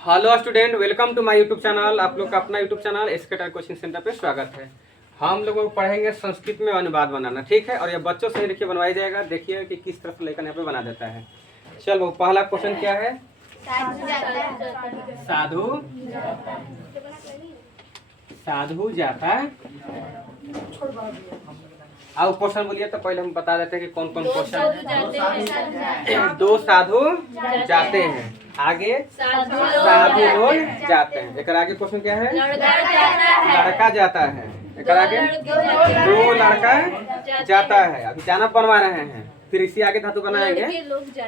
Hello student, welcome to my YouTube channel. आप लोग का अपना YouTube channel SK coaching centre पे स्वागत है। हम लोग पढ़ेंगे संस्कृत में अनुवाद बनाना, ठीक है। और ये बच्चों से देखिए बनवाया जाएगा। देखिए कि किस तरह से लेकर यहाँ पे बना देता है। चलो, पहला क्वेश्चन क्या है? साधु साधु जाता। अब क्वेश्चन बोलिए तो पहले हम बता देते हैं कि कौन कौन क्वेश्चन। दो साधु जाते हैं, आगे साधु लोग जाते हैं। एक आगे क्वेश्चन क्या है? लड़का जाता है। एक आगे दो लड़का जाता है। अभी जाना बनवा रहे हैं, फिर इसी आगे धातु बनाएंगे,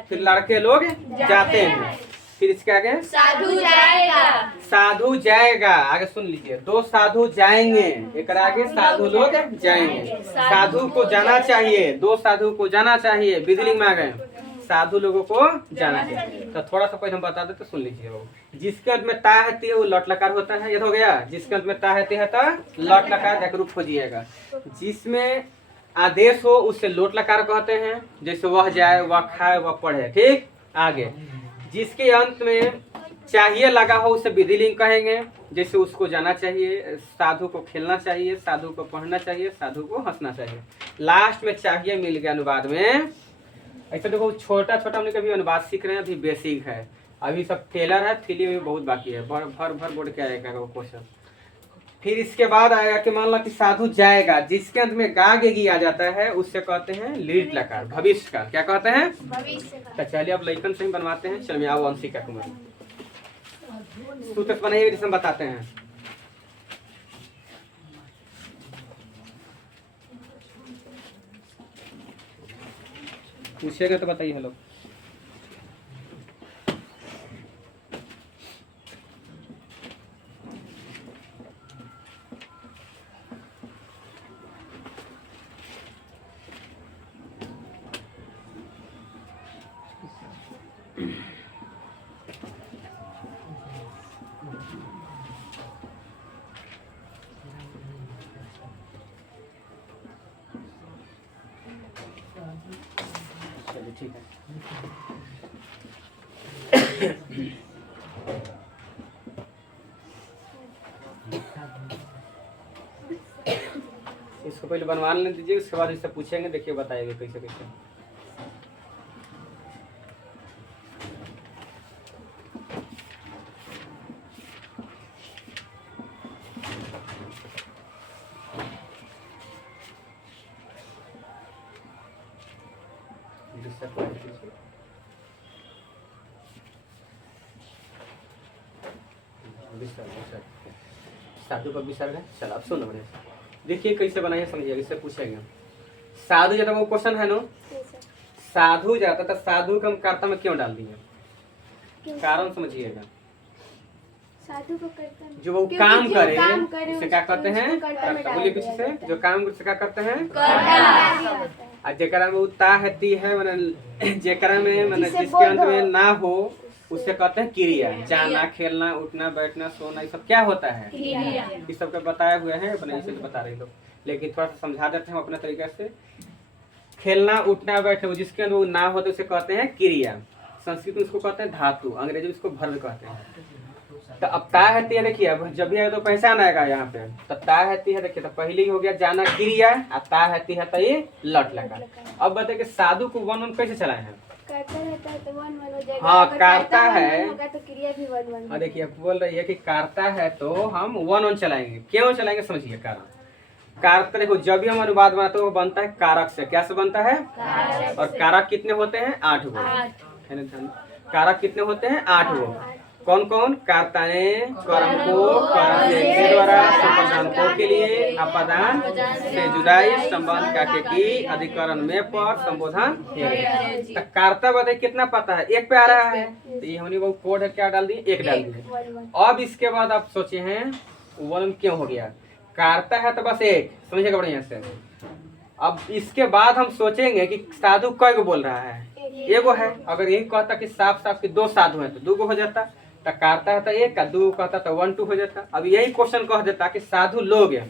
फिर लड़के लोग जाते हैं, फिर इसके आगे साधु जाएगा। साधु जाएगा। आगे सुन लीजिए, दो साधु जाएंगे, एक आगे साधु लोग जाएंगे। साधु को जाना चाहिए, दो साधु को जाना चाहिए। विधिलिंग में आ गए, साधु लोगों को जाना चाहिए। तो थोड़ा सा पहले हम बता देते, सुन लीजिए। वो जिसके अंत में ता है वो लट लकार होता है। ये हो गया। जिसके अंत में ता है लट लकार एक रूप खोजिएगा। जिसमें आदेश हो उससे लोट लकार कहते हैं, जैसे वह जाए, वह खाए, वह पढ़े। ठीक। आगे जिसके अंत में चाहिए लगा हो उसे विधिलिंग कहेंगे, जैसे उसको जाना चाहिए, साधु को खेलना चाहिए, साधु को पढ़ना चाहिए, साधु को हंसना चाहिए। लास्ट में चाहिए मिल गया अनुवाद में। ऐसा देखो, छोटा छोटा हम लोग अभी अनुवाद सीख रहे हैं, अभी बेसिक है। अभी सब टेलर है, थ्री में बहुत बाकी है। भर भर बोर्ड के आएगा वो क्वेश्चन। फिर इसके बाद आएगा कि मान लो कि साधु जाएगा, जिसके अंत में गा गे आ जाता है उससे कहते हैं लीट लकार, भविष्य काल। क्या कहते हैं? तो चलिए अब लइकन से ही बनवाते हैं। चलिए आओ अंशिका कुमार सूत्र बनाइए, जिसे हम बताते हैं। पूछिएगा तो बताइए। हेलो, चलिए ठीक है। इसको पहले बनवा लेने दीजिए, उसके बाद इससे पूछेंगे। देखिए बताइएगा कैसे कैसे। साधु का विसर्ग है। चलो अब सुनो बढ़िया से। देखिए कैसे बनाइए, समझिए। इससे पूछेंगे साधु जाता, वो क्वेश्चन है नो। साधु जाता था, साधु का हम कर्ता में क्यों डाल दिए? कारण समझिएगा। साधु को करता है जो वो काम करे उसे क्या कहते हैं? कर्ता। बोलिए पीछे से। जो काम उसे क्या करते हैं? कर्ता। जेकरा में उता है ती है, माने जेकरा में माने जिसके अंत में ना हो उसे कहते हैं क्रिया। जाना, खेलना, उठना, बैठना, सोना, ये सब क्या होता है? ये सब के बताए हुए हैं, अपने इसे बता रहे लोग। लेकिन थोड़ा सा समझा देते हैं अपने तरीके से। खेलना, उठना, बैठना, जिसके अंदर वो ना हो तो उसे कहते हैं क्रिया। संस्कृत में उसको कहते हैं धातु, अंग्रेजी में उसको वर्ब कहते हैं। तो अब ता है, देखिए अब जब भी है तो पहचान आएगा यहाँ पे। तो ता है, देखिए तो पहले ही हो गया जाना क्रिया, और ता है तो ये लट लगा। अब बताइए कि साधु को वन वन कैसे चलाए हैं? करता रहता है तो वन वन हो जाएगा। हाँ, करता है तो क्रिया भी वन वन। और देखिए बोल रही है कि करता है तो हम वन वन चलाएंगे। क्यों चलाएंगे समझिए। कारण कारक, देखो जब भी हम अनुवाद बनाते हैं वो बनता है कारक से। क्या से बनता है? और कारक कितने होते हैं? 8 गो। कारक कितने होते हैं? 8 गो। कौन कौन? कर्ताएं कर्म को कर्म के द्वारा संप्रदान को के लिए अपदान से जुदाई संबंध का की अधिकरण में पर संबोधन। तो कर्ता बताइए कितना पता है? 1 पे आ रहा है, तो ये हमने वो कोड है, क्या डाल दिए? 1 डाल दिए। अब इसके बाद आप सोचे हैं वन क्यों हो गया? कर्ता है तो बस 1, समझिएगा बढ़िया से। अब इसके बाद हम सोचेंगे कि साधु कई गो बोल रहा है? 1 गो है। अगर यही कहता कि साफ साफ कि 2 साधु हैं तो 2 गो हो जाता। तो करता है तो 1 का 2 कहता तो 1 2 हो जाता। अब यही क्वेश्चन कह देता कि साधु लोग है,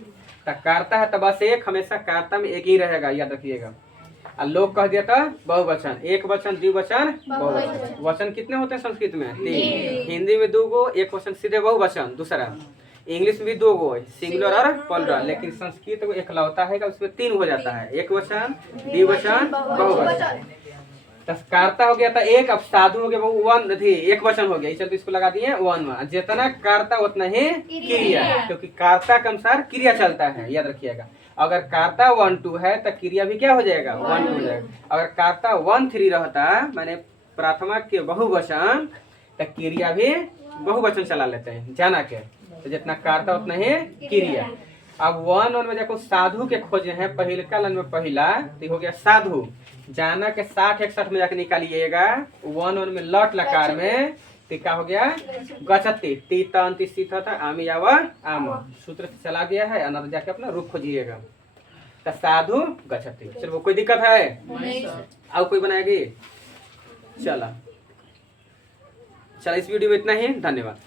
तो करता है तो बस 1, हमेशा कर्ता में 1 ही रहेगा, याद रखिएगा। और लोग कह दिया था बहुवचन, एक वचन, द्विवचन, बहुवचन। वचन कितने होते हैं संस्कृत में? 3। हिंदी में 2 गो, एक वचन सीधे बहुवचन, दूसरा। इंग्लिश में भी 2 गो, सिंगुलर और प्लुरल। लेकिन संस्कृत को एकलौता है, उसमें 3 हो जाता है, एक वचन, द्विवचन, बहुवचन। तो कर्ता हो गया था एक, अब साधु हो गया वो 1 थी, एक वचन हो गया, चलते इसको लगा दिए 1। जितना कर्ता उतना ही क्रिया, क्योंकि कर्ता के अनुसार क्रिया चलता है, याद रखिएगा। अगर कर्ता 1 2 है तो क्रिया भी क्या हो जाएगा? 1 2 हो जाएगा। अगर कर्ता 1 3 रहता, मैंने प्राथमा के बहुवचन, तो क्रिया भी बहुवचन चला लेते हैं जाना के। तो जितना कर्ता उतना ही क्रिया। अब 1 1 में देखो साधु के खोजे हैं, पहिलका लाइन में पहला तो हो गया साधु। जाना के 60 61 में जाके निकालिएगा 1 1 में लट लकार में टिका हो गया गच्छति, तीतंति सीता था आमी आवा आम, सूत्र से चला गया है। अनंत जाके अपना रूप खोजिएगा, तो साधु गच्छति। चलो कोई दिक्कत है? और कोई बनाएगी? चला इस वीडियो में इतना ही, धन्यवाद।